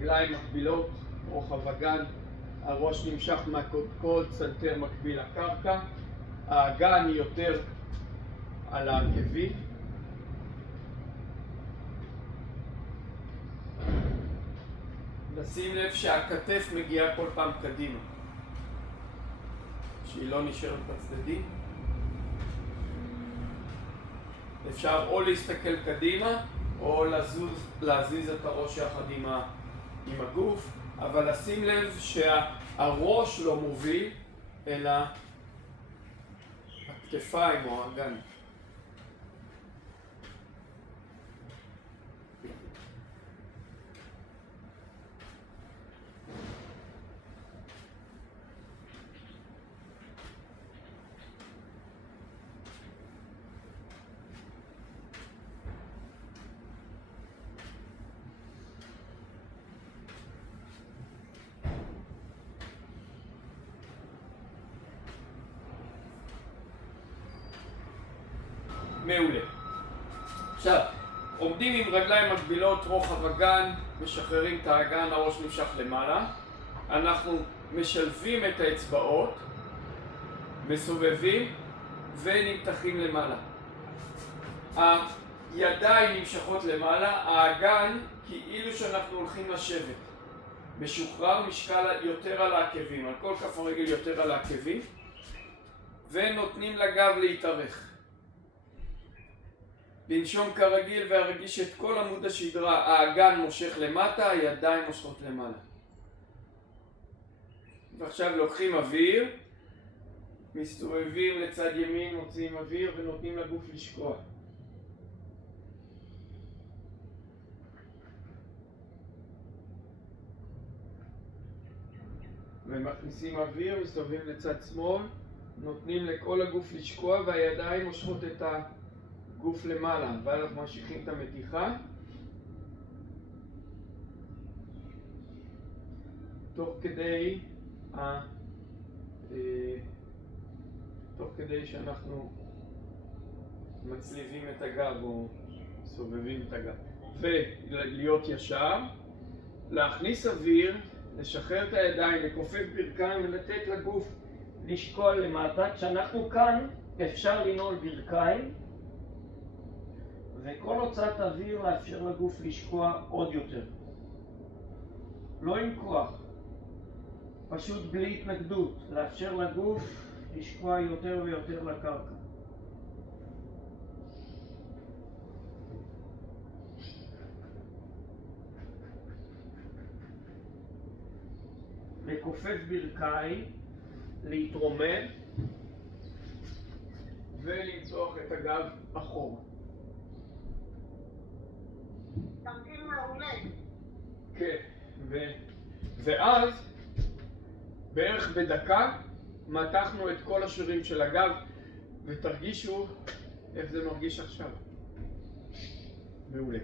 רגליים מקבילות, רוחב אגן, הראש נמשך מהקודקוד, סנטר מקביל לקרקע, האגן היא יותר על העקבים. נשים לב שהכתף מגיעה כל פעם קדימה, שהיא לא נשארת בצדדים. אפשר או להסתכל קדימה או להזיז את הראש יחד עם הגוף, אבל לשים לב שהראש לא מוביל אלא הכתפיים או האגן. מעולה. עכשיו, עומדים עם רגליים מקבילות, רוחב אגן, משחררים את האגן, הראש נמשך למעלה. אנחנו משלבים את האצבעות, מסובבים ונמתחים למעלה. הידיים נמשכות למעלה, האגן כאילו שאנחנו הולכים לשבת. משוחרר, משקל יותר על העקבים, על כל כף הרגל יותר על העקבים, ונותנים לגב להתארך. לנשום כרגיל והרגיש את כל עמוד השדרה, האגן מושך למטה, הידיים מושכות למעלה. ועכשיו לוקחים אוויר, מסתובבים לצד ימין, מוציאים אוויר ונותנים לגוף לשקוע. ומכניסים אוויר, מסתובבים לצד שמאל, נותנים לכל הגוף לשקוע והידיים מושכות את הגוף למעלה, ואנחנו ממשיכים את המתיחה. תוך כדי שאנחנו מצליבים את הגב או סובבים את הגב. ולהיות ישר, להכניס אוויר, לשחרר את הידיים, לכופף ברכיים ולתת לגוף לשקוע למטה. כשאנחנו כאן אפשר לנעול ברכיים, וכל הוצאת אוויר לאפשר לגוף לשקוע עוד יותר. לא עם כוח, פשוט בלי התנגדות, לאפשר לגוף לשקוע יותר ויותר לקרקע. לכופף ברכיים, להתרומם ולמתוח את הגב אחורה. תרגיל מעולה. כן, ואז בערך בדקה מתחנו את כל השרירים של הגב, ותרגישו איך זה מרגיש עכשיו. מעולה.